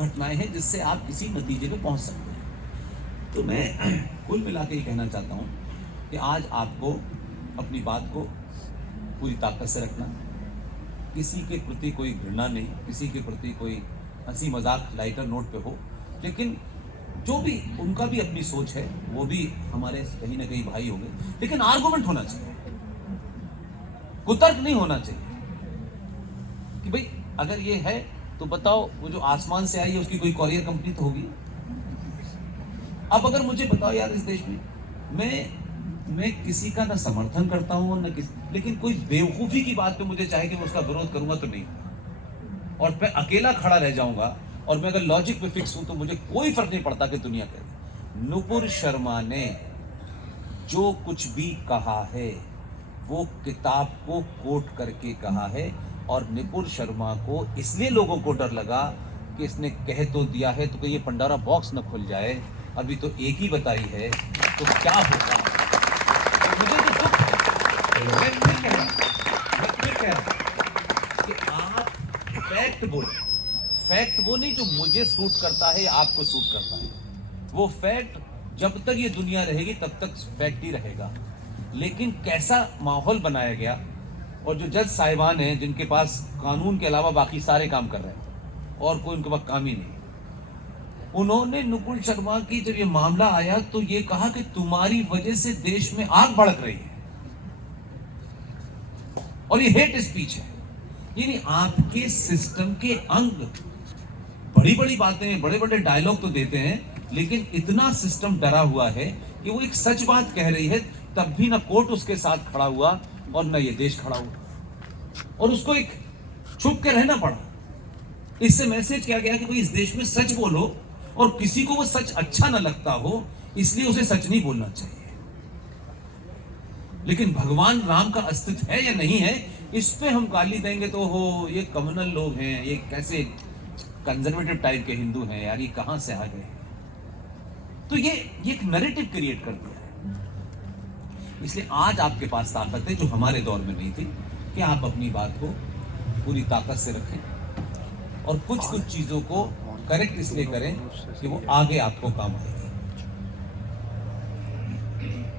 घटनाएं हैं जिससे आप किसी नतीजे पे पहुंच सकते हैं। तो मैं कुल मिला के ये कहना चाहता हूं कि आज आपको अपनी बात को पूरी ताकत से रखना, किसी के प्रति कोई घृणा नहीं, किसी के प्रति कोई हंसी मजाक लाइटर नोट पे हो, लेकिन जो भी उनका भी अपनी सोच है, वो भी हमारे कहीं ना कहीं भाई होंगे, लेकिन आर्गुमेंट होना चाहिए, कुतर्क नहीं होना चाहिए कि भाई अगर ये है तो बताओ वो जो आसमान से आई है उसकी कोई कॉरियर कंपनी तो होगी। अब अगर मुझे बताओ यार, इस देश में मैं किसी का ना समर्थन करता हूं और न किसी, लेकिन कोई बेवकूफी की बात पे मुझे चाहे कि मैं उसका विरोध करूंगा तो नहीं, और मैं अकेला खड़ा रह जाऊंगा और मैं अगर लॉजिक पे फिक्स हूं तो मुझे कोई फर्क नहीं पड़ता कि दुनिया कहे। नुपुर शर्मा ने जो कुछ भी कहा है वो किताब को कोट करके कहा है, और नुपुर शर्मा को इसलिए लोगों को डर लगा कि इसने कह तो दिया है तो कि ये पंडोरा बॉक्स न खुल जाए, अभी तो एक ही बताई है तो क्या होगा। तो मुझे तो दुख है, मैं फिर कह रहा हूं कि आप फैक्ट बोले, फैक्ट वो नहीं जो मुझे सूट करता है या आपको सूट करता है, वो फैक्ट जब तक ये दुनिया रहेगी तब तक फैक्ट ही रहेगा। लेकिन कैसा माहौल बनाया गया, और जो जज साहिबान हैं जिनके पास कानून के अलावा बाकी सारे काम कर रहे हैं और कोई उनके पास काम ही नहीं, उन्होंने नुपुर शर्मा की जब ये मामला आया तो ये कहा कि तुम्हारी वजह से देश में आग भड़क रही है, और ये हेट स्पीच है। यानी आपके सिस्टम के अंग बड़ी बड़ी बातें, बड़े बड़े डायलॉग तो देते हैं, लेकिन इतना सिस्टम डरा हुआ है कि वो एक सच बात कह रही है तब भी ना कोर्ट उसके साथ खड़ा हुआ और न ये देश खड़ा हुआ, और उसको एक छुप के रहना पड़ा। इससे मैसेज क्या गया कि भाई इस देश में सच बोलो, और किसी को वो सच अच्छा ना लगता हो इसलिए उसे सच नहीं बोलना चाहिए। लेकिन भगवान राम का अस्तित्व है या नहीं है, इस पे हम गाली देंगे तो हो ये कम्युनल लोग हैं, ये कैसे कंजर्वेटिव टाइप के हिंदू हैं यार, ये कहां से आ गए। तो ये एक नैरेटिव क्रिएट कर दिया है। इसलिए आज आपके पास ताकत है जो हमारे दौर में नहीं थी, कि आप अपनी बात को पूरी ताकत से रखें और कुछ कुछ चीजों को करेक्ट इसलिए करें कि वो आगे आपको काम आएगी।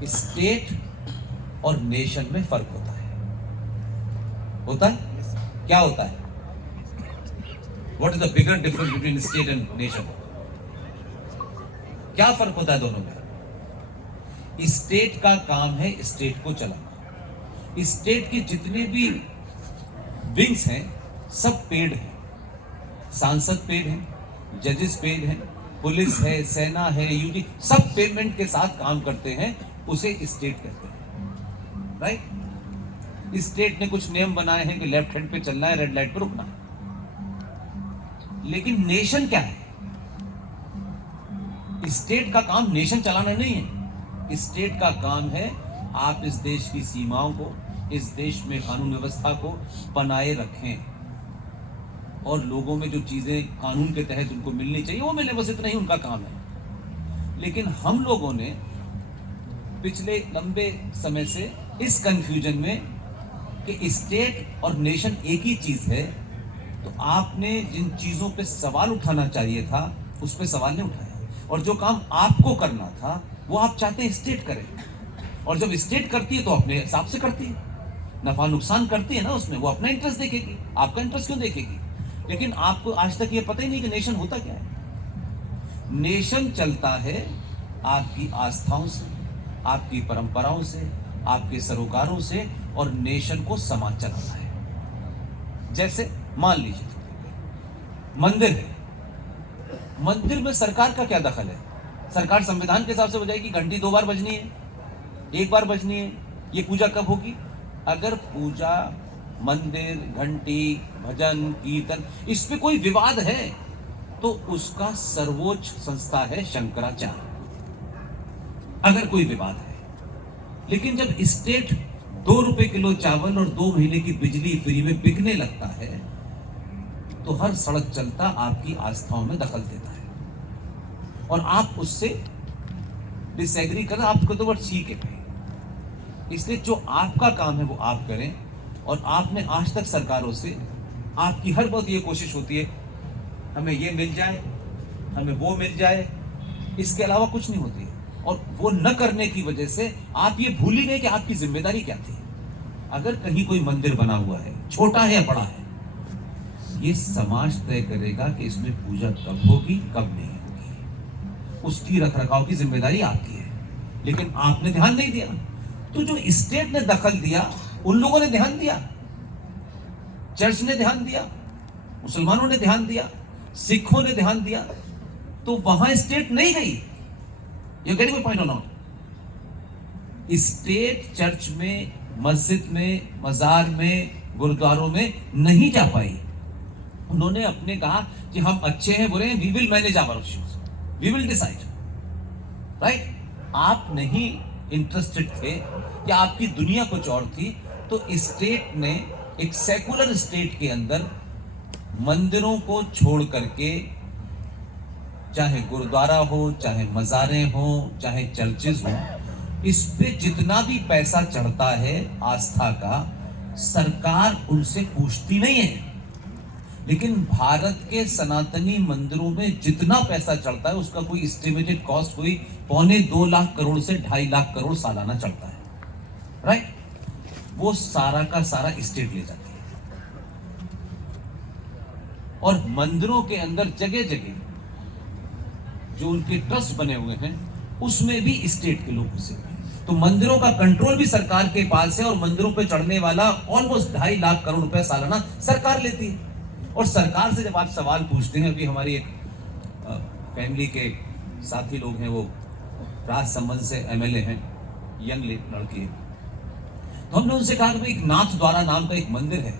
स्टेट और नेशन में फर्क होता है, क्या होता है? What is the bigger difference between state and nation? क्या फर्क होता है दोनों में? स्टेट का काम है स्टेट को चलाना। स्टेट के जितने भी विंग्स हैं सब पेड हैं, सांसद पेड हैं, जजेस पेड हैं, पुलिस है, सेना है, यूटी, सब पेमेंट के साथ काम करते हैं, उसे स्टेट कहते हैं, राइट? स्टेट ने कुछ नियम बनाए हैं कि लेफ्ट हैंड पे चलना है, रेड लाइट पे रुकना है। लेकिन नेशन क्या है? स्टेट का काम नेशन चलाना नहीं है। स्टेट का काम है आप इस देश की सीमाओं को, इस देश में कानून व्यवस्था को बनाए रखें, और लोगों में जो चीजें कानून के तहत उनको मिलनी चाहिए वो मिले, बस इतना ही उनका काम है। लेकिन हम लोगों ने पिछले लंबे समय से इस कंफ्यूजन में कि स्टेट और नेशन एक ही चीज है, तो आपने जिन चीजों पे सवाल उठाना चाहिए था उस पे सवाल नहीं उठाया, और जो काम आपको करना था वो आप चाहते हैं स्टेट करे, और जब स्टेट करती है तो अपने हिसाब से करती है, नफा नुकसान करती है ना, उसमें वो अपना इंटरेस्ट देखेगी, आपका इंटरेस्ट क्यों देखेगी? लेकिन आपको आज तक ये पता ही नहीं कि नेशन होता क्या है। नेशन चलता है आपकी आस्थाओं से, आपकी परंपराओं से, आपके सरोकारों से, और नेशन को समाज चलाता है। जैसे मान लीजिए मंदिर है, मंदिर में सरकार का क्या दखल है? सरकार संविधान के हिसाब से बजाएगी, घंटी 2 बार बजनी है, 1 बार बजनी है, ये पूजा कब होगी? अगर पूजा, मंदिर, घंटी, भजन, कीर्तन, इस पे कोई विवाद है तो उसका सर्वोच्च संस्था है शंकराचार्य, अगर कोई विवाद है। लेकिन जब स्टेट 2 रुपए किलो चावल और 2 महीने की बिजली फ्री में बिकने लगता है तो हर सड़क चलता आपकी आस्थाओं में दखल देता है, और आप उससे डिसएग्री करें, आपको तो वर्ड ठीक है। इसलिए जो आपका काम है वो आप करें, और आपने आज तक सरकारों से, आपकी हर वक्त ये कोशिश होती है हमें ये मिल जाए, हमें वो मिल जाए, इसके अलावा कुछ नहीं होती है। और वो न करने की वजह से आप ये भूल ही गए कि आपकी जिम्मेदारी क्या थी। अगर कहीं कोई मंदिर बना हुआ है, छोटा है या बड़ा है, ये समाज तय करेगा कि इसमें पूजा कब होगी कब नहीं होगी। उसकी रखरखाव की जिम्मेदारी आपकी है, लेकिन आपने ध्यान नहीं दिया। तो जो स्टेट ने दखल दिया, उन लोगों ने ध्यान दिया, चर्च ने ध्यान दिया, मुसलमानों ने ध्यान दिया, सिखों ने ध्यान दिया, तो वहां स्टेट नहीं गई। यू गेटिंग माय पॉइंट और नॉट? स्टेट चर्च में, मस्जिद में, मजार में, गुरुद्वारों में नहीं जा पाई। उन्होंने अपने कहा कि हम अच्छे हैं बुरे हैं, we will manage our issues, we will decide, right? आप नहीं इंटरेस्टेड थे कि आपकी दुनिया कुछ और थी, तो स्टेट ने एक सेकुलर स्टेट के अंदर मंदिरों को छोड़ करके, चाहे गुरुद्वारा हो, चाहे मजारें हो, चाहे चर्चेज हो, इस पे जितना भी पैसा चढ़ता है आस्था का, सरकार उनसे पूछती नहीं है। लेकिन भारत के सनातनी मंदिरों में जितना पैसा चढ़ता है उसका कोई एस्टिमेटेड कॉस्ट कोई 1.25 लाख करोड़ से 2.5 लाख करोड़ सालाना चढ़ता है, राइट? वो सारा का सारा स्टेट ले जाती है। और मंदिरों के अंदर जगह जगह जो उनके ट्रस्ट बने हुए हैं उसमें भी स्टेट के लोग घुसे हुए हैं। तो मंदिरों का कंट्रोल भी सरकार के पास है, और मंदिरों पे चढ़ने वाला ऑलमोस्ट 2.5 लाख करोड़ रुपए सालाना सरकार लेती है। और सरकार से जब आप सवाल पूछते हैं, अभी हमारी एक फैमिली के साथी लोग हैं, वो राजसमंद से एमएलए हैं, यंग लड़की है, तो हमने उनसे कहा कि भाई एक नाथ द्वारा नाम का एक मंदिर है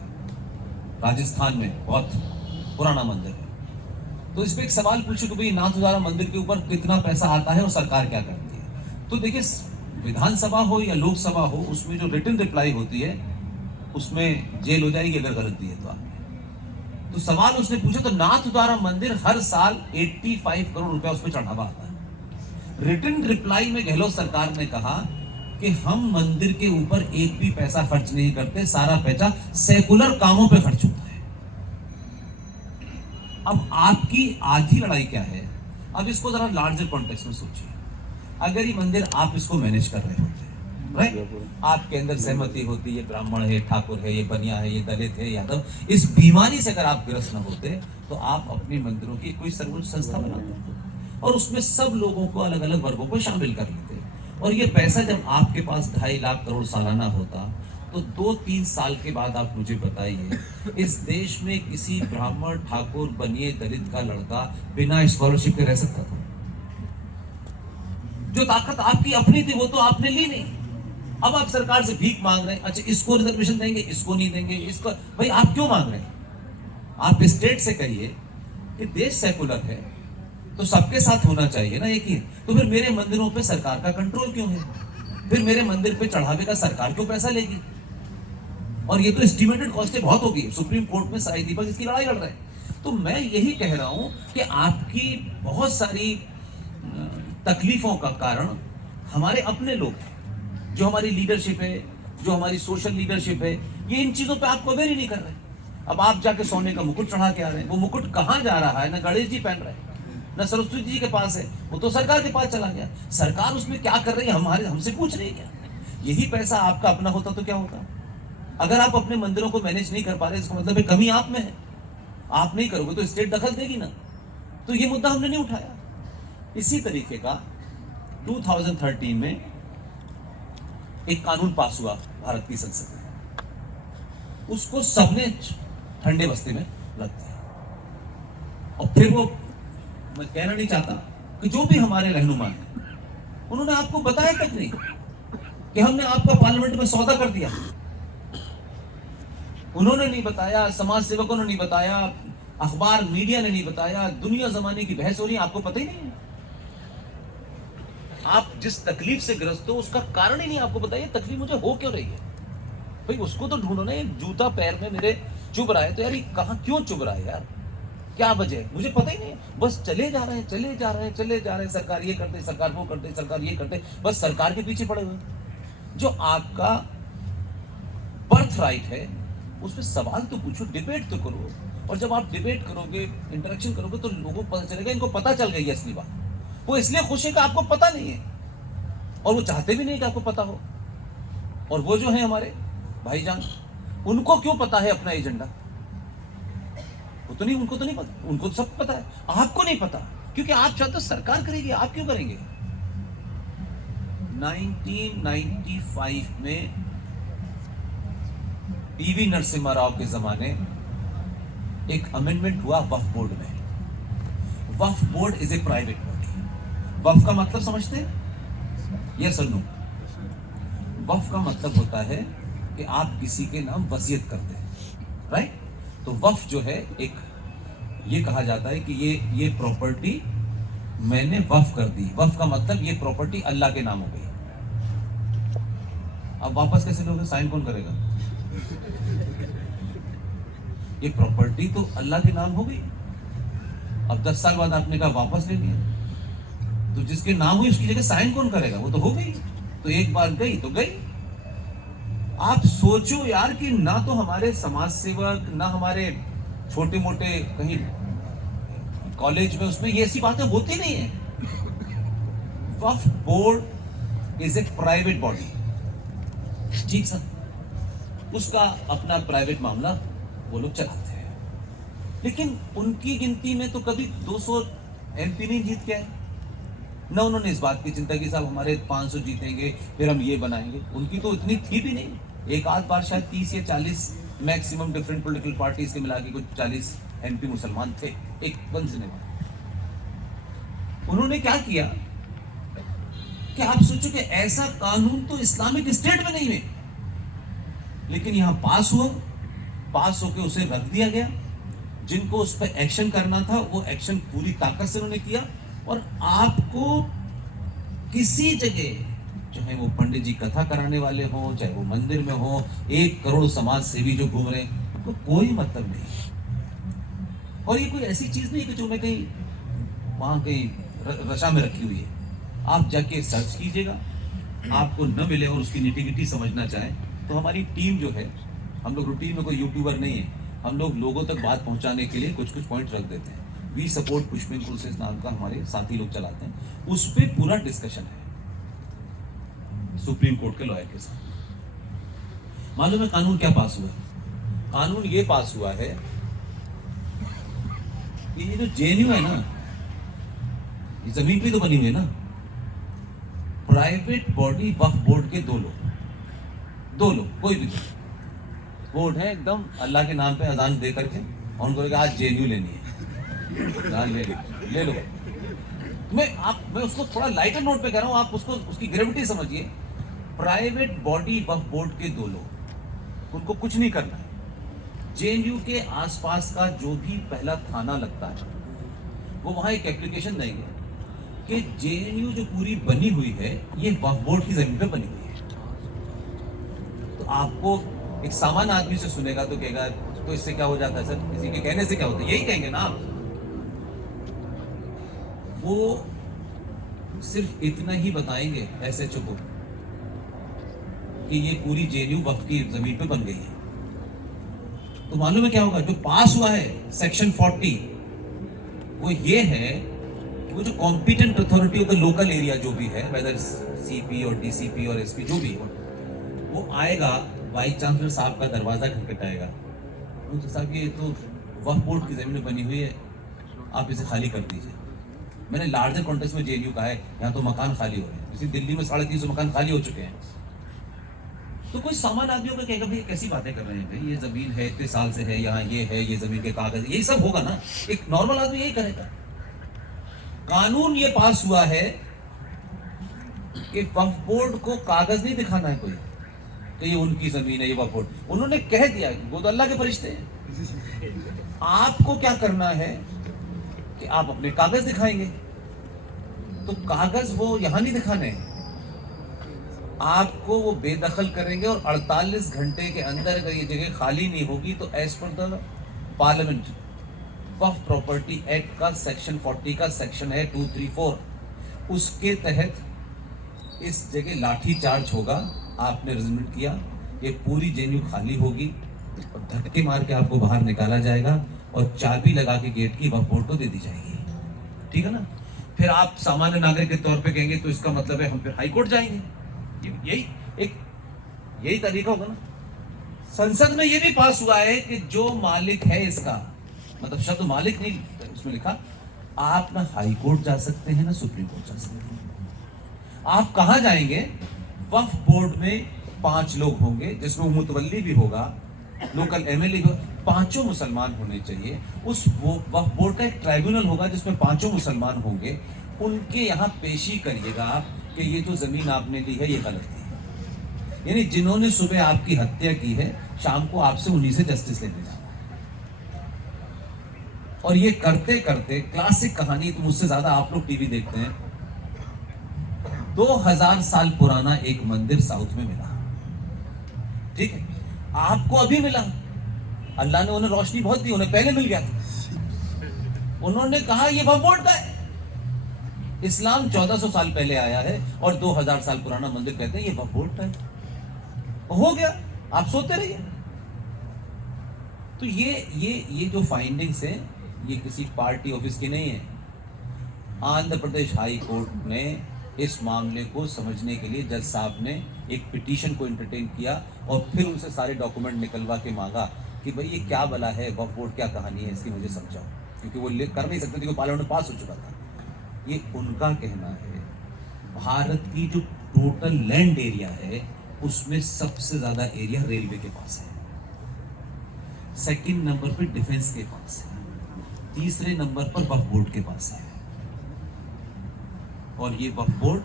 राजस्थान में, बहुत पुराना मंदिर है, तो इस पे एक सवाल पूछो कि भाई नाथ द्वारा मंदिर के ऊपर कितना पैसा आता है और सरकार क्या करती है। तो देखिए, विधानसभा हो या लोकसभा हो, उसमें जो रिटन रिप्लाई होती है उसमें जेल हो जाएगी अगर गलत दिए तो आपने। तो सवाल उसने पूछा, तो नाथ द्वारा मंदिर हर साल 85 करोड़ रुपया उस पर चढ़ावा आता है। रिटन रिप्लाई में गहलोत सरकार ने कहा कि हम मंदिर के ऊपर एक भी पैसा खर्च नहीं करते, सारा पैसा सेकुलर कामों पे खर्च होता है। अब आपकी आधी लड़ाई क्या है? अब इसको जरा लार्जर कॉन्टेक्स्ट में सोचिए। अगर ये मंदिर आप इसको मैनेज कर रहे होते, राइट, आपके अंदर सहमति होती, ये ब्राह्मण है, ठाकुर है, ये बनिया है, ये दलित है, यादव, इस बीमारी से अगर आप ग्रस्त न होते तो आप अपने मंदिरों की कोई सर्वोच्च संस्था बनाते और उसमें सब लोगों को, अलग अलग वर्गों को शामिल कर लेते। और ये पैसा जब आपके पास 2.5 लाख करोड़ सालाना होता, तो 2-3 साल के बाद आप मुझे बताइए, इस देश में किसी ब्राह्मण, ठाकुर, बनिए, दलित का लड़का बिना स्कॉलरशिप के रह सकता था? जो ताकत आपकी अपनी थी वो तो आपने ली नहीं। अब आप सरकार से भीख मांग रहे हैं, अच्छा इसको रिजर्वेशन देंगे, इसको नहीं देंगे, इसको। भाई आप क्यों मांग रहे हैं? आप स्टेट से कहिए कि देश सेकुलर है तो सबके साथ होना चाहिए ना एक ही। तो फिर मेरे मंदिरों पे सरकार का कंट्रोल क्यों है? फिर मेरे मंदिर पे चढ़ावे का सरकार क्यों पैसा लेगी? और ये तो एस्टिमेटेड कॉस्ट बहुत होगी। सुप्रीम कोर्ट में साई दीपक इसकी लड़ाई लड़ रहे हैं। तो मैं यही कह रहा हूं कि आपकी बहुत सारी तकलीफों का कारण हमारे अपने लोग हैं, जो हमारी लीडरशिप है, जो हमारी सोशल लीडरशिप है, ये इन चीजों पे आपको अवेयर ही नहीं कर रहे। अब आप जाके सोने का मुकुट चढ़ा के आ रहे हैं, वो मुकुट कहाँ जा रहा है? ना गणेश जी पहन रहे हैं, ना सरस्वती जी के पास है, वो तो सरकार के पास चला गया। सरकार उसमें क्या कर रही है हमसे पूछ रही है क्या? यही पैसा आपका अपना होता तो क्या होता? अगर आप अपने मंदिरों को मैनेज नहीं कर पा रहे, इसका मतलब है कमी आप में है। आप नहीं करोगे तो स्टेट दखल देगी ना। तो ये मुद्दा हमने नहीं उठाया। इसी तरीके का 2013 में एक कानून पास हुआ भारत की संसद में, उसको सबने ठंडे बस्ते में रख दिया। और फिर वो, मैं कहना नहीं चाहता कि जो भी हमारे रहनुमा हैं, उन्होंने आपको बताया तक नहीं कि हमने आपका पार्लियामेंट में सौदा कर दिया। उन्होंने नहीं बताया, समाज सेवकों ने नहीं बताया, अखबार मीडिया ने नहीं बताया, दुनिया जमाने की बहस हो रही है, आपको पता ही नहीं है। आप जिस तकलीफ से ग्रस्त हो उसका कारण ही नहीं आपको बताइए। तकलीफ मुझे हो क्यों रही है? भाई उसको तो ढूंढो ना। एक जूता पैर में मेरे चुभ रहा है तो यार ये कहां क्यों चुभ रहा है यार? क्या वजह है? मुझे पता ही नहीं। बस चले जा रहे हैं, चले जा रहे हैं, चले जा रहे हैं। सरकार ये करते, सरकार वो करते, सरकार ये करते, बस सरकार के पीछे पड़े हुए। जो आपका बर्थ राइट है उस पर सवाल तो पूछो, डिबेट तो करो। और जब आप डिबेट करोगे, इंटरेक्शन करोगे, तो लोगों को पता चलेगा, इनको पता चल गई है असली बात। वो इसलिए खुश है कि आपको पता नहीं है, और वो चाहते भी नहीं कि आपको पता हो। और वो जो है हमारे भाईजान, उनको क्यों पता है अपना एजेंडा? वो तो नहीं, उनको तो नहीं पता, उनको तो सब पता है, आपको नहीं पता, क्योंकि आप चाहते हो सरकार करेगी, आप क्यों करेंगे? 1995 में पीवी नरसिम्हा राव के जमाने एक अमेंडमेंट हुआ वक्फ बोर्ड में। Waqf board is a private body. वक्फ का मतलब समझते हैं? यस और नो? वक्फ का मतलब होता है कि आप किसी के नाम वसीयत करते हैं, राइट? तो वक्फ जो है, एक ये कहा जाता है कि ये प्रॉपर्टी मैंने वक्फ कर दी। वक्फ का मतलब ये प्रॉपर्टी अल्लाह के नाम हो गई। अब वापस कैसे लोगे? साइन कौन करेगा? ये प्रॉपर्टी तो अल्लाह के नाम हो गई। अब 10 साल बाद आपने कहा वापस ले लिया, तो जिसके नाम हुई उसकी जगह साइन कौन करेगा? वो तो हो गई। तो एक बार गई तो गई। आप सोचो यार कि ना तो हमारे समाज सेवक, ना हमारे छोटे मोटे कहीं कॉलेज में उसमें ये ऐसी बातें होती नहीं है। Waqf board is a private body, ठीक सर, उसका अपना प्राइवेट मामला वो लोग चलाते हैं। लेकिन उनकी गिनती में तो कभी 200 एमपी नहीं जीत के आए, ना उन्होंने इस बात की चिंता की साहब हमारे 500 जीतेंगे फिर हम ये बनाएंगे। उनकी तो इतनी थी भी नहीं। एक आध बार शायद 30 या 40 मैक्सिमम डिफरेंट पॉलिटिकल पार्टीज के मिला के कुछ 40 एमपी मुसलमान थे एक बंसने में। उन्होंने क्या किया कि आप सोचो कि ऐसा कानून तो इस्लामिक स्टेट में नहीं है, लेकिन यहां पास हुआ, पास होकर उसे रख दिया गया। जिनको उस पर एक्शन करना था वो एक्शन पूरी ताकत से उन्होंने किया। और आपको किसी जगह, चाहे वो पंडित जी कथा कराने वाले हो, चाहे वो मंदिर में हो, 1 करोड़ समाज सेवी जो घूम रहे हैं, तो कोई मतलब नहीं। और ये कोई ऐसी चीज नहीं कि जो मैं कहीं वहां कहीं रशा में रखी हुई है। आप जाके सर्च कीजिएगा, आपको न मिले और उसकी निटिगिटी समझना चाहें तो हमारी टीम जो है, हम लोग रूटीन में कोई यूट्यूबर नहीं है, हम लोग लोगों तक बात पहुंचाने के लिए कुछ कुछ पॉइंट रख देते हैं। वी सपोर्ट पुष्पिंग प्रोसेस नाम का हमारे साथी लोग चलाते हैं, उस पर पूरा डिस्कशन है सुप्रीम कोर्ट के लॉयर के साथ। मालूम है कानून क्या पास हुआ है? कानून ये पास हुआ है कि ये जो जेएनयू है ना, ये जमीन पे तो बनी हुई है ना। प्राइवेट बॉडी वक्फ बोर्ड के दो लोग कोई भी बोर्ड है, एकदम अल्लाह के नाम पे अजान दे करके और करेगा आज जेएनयू लेनी है, ले लो। मैं उसको थोड़ा लाइटर नोट पे कह रहा हूं, आप उसको उसकी ग्रेविटी समझिए। प्राइवेट बॉडी वक्फ बोर्ड के 2 लोग, उनको कुछ नहीं करना है। जेएनयू के आसपास का जो भी पहला थाना लगता है, वो वहां एक एप्लीकेशन देंगे कि जेएनयू जो पूरी बनी हुई है ये वक्फ बोर्ड की जमीन पे बनी हुई है। तो आपको एक सामान्य आदमी से सुनेगा तो कहेगा तो इससे क्या हो जाता है सर, किसी के कहने से क्या होता है? यही कहेंगे ना आप। वो सिर्फ इतना ही बताएंगे एसएचओ को कि ये पूरी जेएनयू वक्फ की जमीन पे बन गई है। तो मालूम है क्या होगा? जो पास हुआ है सेक्शन 40, वो ये है कि वो जो competent authority of the local area जो भी है, वेदर सीपी और डीसीपी और एसपी जो भी हो, वो आएगा, वाइस चांसलर साहब का दरवाजा खटखटाएगा, तो साहब ये तो वक्फ बोर्ड की जमीन बनी हुई है, आप इसे खाली कर दीजिए। मैंने लार्जर कॉन्टेक्स्ट में जेएनयू का है, यहाँ तो मकान खाली हो रहे हैं, इसी दिल्ली में 350 मकान खाली हो चुके हैं। तो कोई सामान्य आदमियों का कहेगा भाई कैसी बातें कर रहे हैं भाई, ये जमीन है इतने साल से है, यहाँ ये है, ये जमीन के कागज, यही सब होगा ना। एक नॉर्मल आदमी यही करेगा। कानून ये पास हुआ है कि वक्फ बोर्ड को कागज नहीं दिखाना है कोई, तो ये उनकी जमीन है, ये वक्फ बोर्ड। उन्होंने कह दिया, वो तो अल्लाह के फरिश्ते हैं। आपको क्या करना है कि आप अपने कागज दिखाएंगे, तो कागज वो यहां नहीं दिखाने, आपको वो बेदखल करेंगे और 48 घंटे के अंदर अगर ये जगह खाली नहीं होगी तो as per the parliament Waqf property act का सेक्शन 40 का सेक्शन है 234, उसके तहत इस जगह लाठी चार्ज होगा। आपने रेजल्ट किया, ये पूरी जेएनयू खाली होगी और धक्के मार के आपको बाहर निकाला जाएगा और चाबी लगा के गेट की वक्फ बोर्ड को दे दी जाएगी, ठीक है ना। फिर आप सामान्य नागरिक के तौर पे कहेंगे तो इसका मतलब है हम फिर हाई कोर्ट जाएंगे। यही तरीका होगा ना। संसद में ये भी पास हुआ है कि जो मालिक है इसका, मतलब शब्द मालिक नहीं उसमें लिखा, आप ना हाई कोर्ट जा सकते हैं ना सुप्रीम कोर्ट जा सकते हैं। आप कहां जाएंगे? वक्फ बोर्ड में 5 लोग होंगे, जिसमें मुतवल्ली भी होगा, लोकल एमएलए भी, 5 मुसलमान होने चाहिए। उस वक्फ बोर्ड का एक ट्राइब्यूनल होगा जिसमें 5 मुसलमान होंगे। उनके यहाँ पेशी करिएगा आप कि ये जो जमीन आपने ली है ये गलत है। यानी जिन्होंने सुबह आपकी हत्या की है, शाम को आपसे उन्हीं से जस्टिस लेने जाना। और ये करते करते क्लासिक कहानी, तो मुझसे ज्यादा आप लोग टीवी देखते हैं, 2000 साल पुराना एक मंदिर साउथ में मिला, ठीक है, आपको अभी मिला। अल्लाह ने उन्हें रोशनी बहुत दी, उन्हें पहले मिल गया था। उन्होंने कहा ये वक्फ बोर्ड का है। इस्लाम 1400 साल पहले आया है और 2000 साल पुराना मंदिर कहते हैं ये वक्फ बोर्ड का है। हो गया, आप सोते रहिए। तो ये जो फाइंडिंग्स हैं ये किसी पार्टी ऑफिस की नहीं है। आंध्र प्रदेश हाई कोर्ट ने इस मामले को समझने के लिए जज साहब ने एक पिटीशन को एंटरटेन किया और फिर उनसे सारे डॉक्यूमेंट निकलवा के मांगा कि भाई ये क्या बला है, वक्फ बोर्ड क्या कहानी है इसकी, मुझे समझाओ। क्योंकि वो कर नहीं सकते थे, क्योंकि पार्लियामेंट पास हो चुका था। ये उनका कहना है भारत की जो टोटल लैंड एरिया है उसमें सबसे ज्यादा एरिया रेलवे के पास है, सेकंड नंबर पे डिफेंस के पास है, तीसरे नंबर पर वक्फ बोर्ड के पास है। और ये वक्फ बोर्ड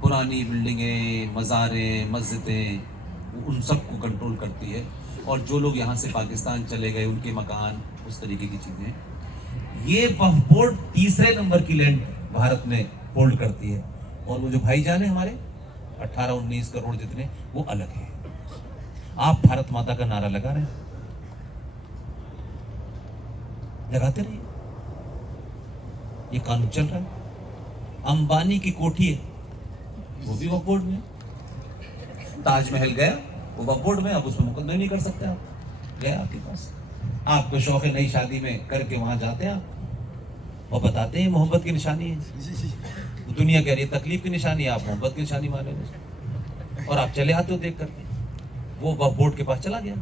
पुरानी बिल्डिंगें, मज़ारें, मस्जिदें, उन सबको कंट्रोल करती है। और जो लोग यहाँ से पाकिस्तान चले गए उनके मकान, उस तरीके की चीज़ें, ये वक्फ बोर्ड तीसरे नंबर की लैंड भारत में होल्ड करती है। और वो जो भाईजान है हमारे 18-19 करोड़ जितने, वो अलग है। आप भारत माता का नारा लगा रहे हैं, लगाते रहिए, ये कानून चल रहा है। अंबानी की कोठी है, वो भी वक्फ बोर्ड में। ताजमहल गया, वो वक्फ बोर्ड में, अब उसमें मुकदमा नहीं कर सकते आप, गया आपके पास। आपको शौक है नई शादी में करके वहां जाते हैं आप और बताते हैं मोहब्बत की निशानी है। तो दुनिया कह रही है तकलीफ की निशानी है, आप मोहब्बत की निशानी माने और आप चले आते हो देख करके। वो वक्फ बोर्ड के पास चला गया।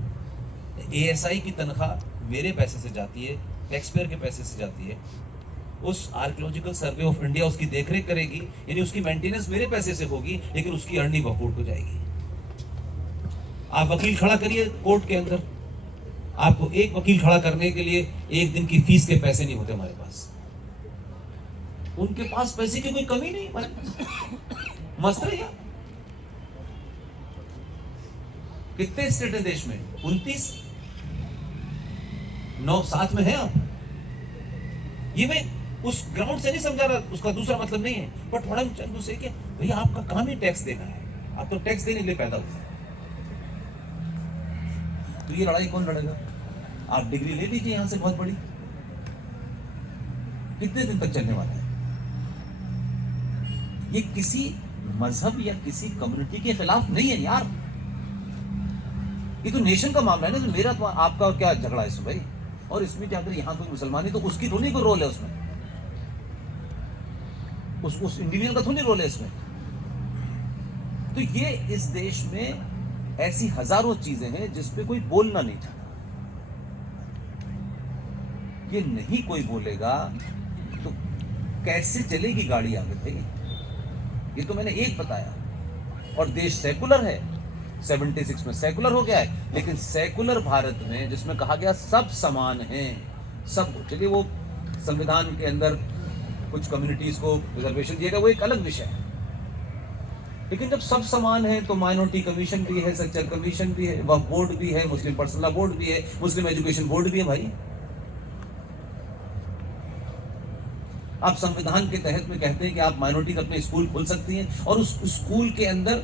एएसआई की तनख्वाह मेरे पैसे से जाती है, टैक्स पेयर के पैसे से जाती है। उस आर्कियोलॉजिकल सर्वे ऑफ इंडिया उसकी देखरेख करेगी, यानी उसकी मेंटेनेंस मेरे पैसे से होगी, लेकिन उसकी अर्निंग वक्फ बोर्ड को जाएगी। आप वकील खड़ा करिए कोर्ट के अंदर, आपको एक वकील खड़ा करने के लिए एक दिन की फीस के पैसे नहीं होते हमारे पास। उनके पास पैसे की कोई कमी नहीं, मस्त रहिए। कितने स्टेट है देश में? 29, 9 साथ में है आप। ये मैं उस ग्राउंड से नहीं समझा रहा, उसका दूसरा मतलब नहीं है, बट बड़ा चंदू से क्या भैया आपका काम ही टैक्स देना है, आप तो टैक्स देने के लिए पैदा हुए। तो ये लड़ाई कौन लड़ेगा? आप डिग्री ले लीजिए यहां से बहुत बड़ी, कितने दिन तक चलने वाला है? ये किसी मजहब या किसी कम्युनिटी के खिलाफ नहीं है यार, ये तो नेशन का मामला है ना। तो मेरा तो आपका क्या झगड़ा है इसमें भाई? और इसमें जाकर यहाँ कोई मुसलमान है तो उसकी थोड़ी कोई रोल है उसमें, उस इंडिविजुअल का थोड़ी रोल है इसमें। तो ये इस देश में ऐसी हजारों चीजें हैं जिस पे कोई बोलना नहीं चाहता। ये नहीं कोई बोलेगा तो कैसे चलेगी गाड़ी आगे भाई? ये तो मैंने एक बताया। और देश सेकुलर है, 76 में सेकुलर हो गया है, लेकिन सेकुलर भारत में जिसमें कहा गया सब समान हैं, सब, चलिए वो संविधान के अंदर कुछ कम्युनिटीज को रिजर्वेशन दिया गया, वो एक अलग विषय है। लेकिन जब सब समान है तो माइनॉरिटी कमीशन भी है, सेक्चुअल कमीशन भी है, वक्फ बोर्ड भी है, मुस्लिम पर्सनल लॉ बोर्ड भी है, मुस्लिम एजुकेशन बोर्ड भी है भाई। आप संविधान के तहत में कहते हैं कि आप माइनॉरिटी का अपने स्कूल खोल सकती हैं और उस स्कूल के अंदर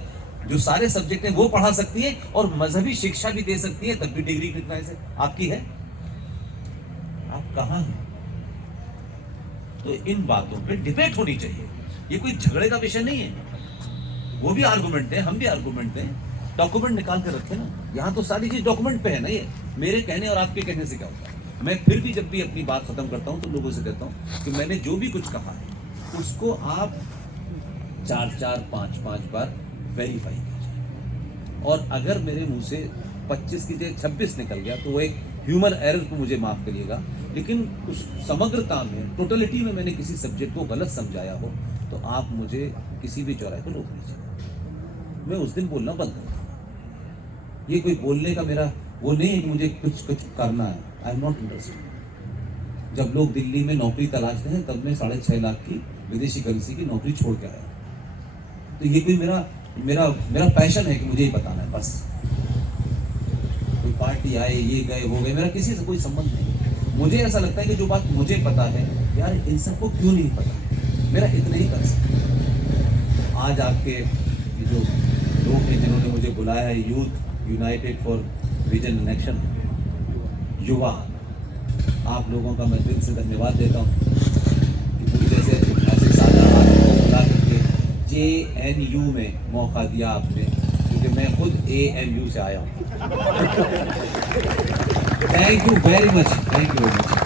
जो सारे सब्जेक्ट हैं वो पढ़ा सकती है और मजहबी शिक्षा भी दे सकती है, तब भी डिग्री कितना है आपकी है? आप कहां हैं? तो इन बातों पे डिबेट होनी चाहिए, ये कोई झगड़े का विषय नहीं है। वो भी आर्गुमेंट है, हम भी आर्गुमेंट हैं, डॉक्यूमेंट निकाल के रखे ना। यहाँ तो सारी चीज डॉक्यूमेंट पे है ना। ये मेरे कहने और आपके कहने से क्या होता है? मैं फिर भी जब भी अपनी बात खत्म करता हूं तो लोगों से कहता हूं कि मैंने जो भी कुछ कहा है उसको आप 4-4, 5-5 बार वेरीफाई कीजिए, और अगर मेरे मुंह से 25 की जगह 26 निकल गया तो वो एक ह्यूमन एरर को मुझे माफ करिएगा, लेकिन उस समग्रता में, टोटलिटी में मैंने किसी सब्जेक्ट को गलत समझाया हो तो आप मुझे किसी भी चौराहे पर रोक लीजिए, मैं उस दिन बोलना बंद कर दूंगा। ये कोई बोलने का मेरा वो नहीं है कि मुझे कुछ करना है, आई एम नॉट इंटरेस्टेड। जब लोग दिल्ली में नौकरी तलाशते हैं तब मैं 6.5 लाख की विदेशी करेंसी की नौकरी छोड़ के आया, तो ये कोई मेरा पैशन है कि मुझे ही बताना है बस। कोई पार्टी आए, ये गए, वो गए, मेरा किसी से कोई संबंध नहीं। मुझे ऐसा लगता है कि जो बात मुझे पता है, यार इन सबको क्यों नहीं पता, मेरा इतना ही कर सकता। आज आपके ये जो लोग हैं जिन्होंने मुझे बुलाया है, youth United for vision and action, युवा, आप लोगों का मैं दिल से धन्यवाद देता हूँ कि मुझे जैसे ऐसे सादा आदमी को बुला करके JNU में मौका दिया आपने, क्योंकि मैं खुद AMU से आया हूँ। Thank you very much, thank you very much.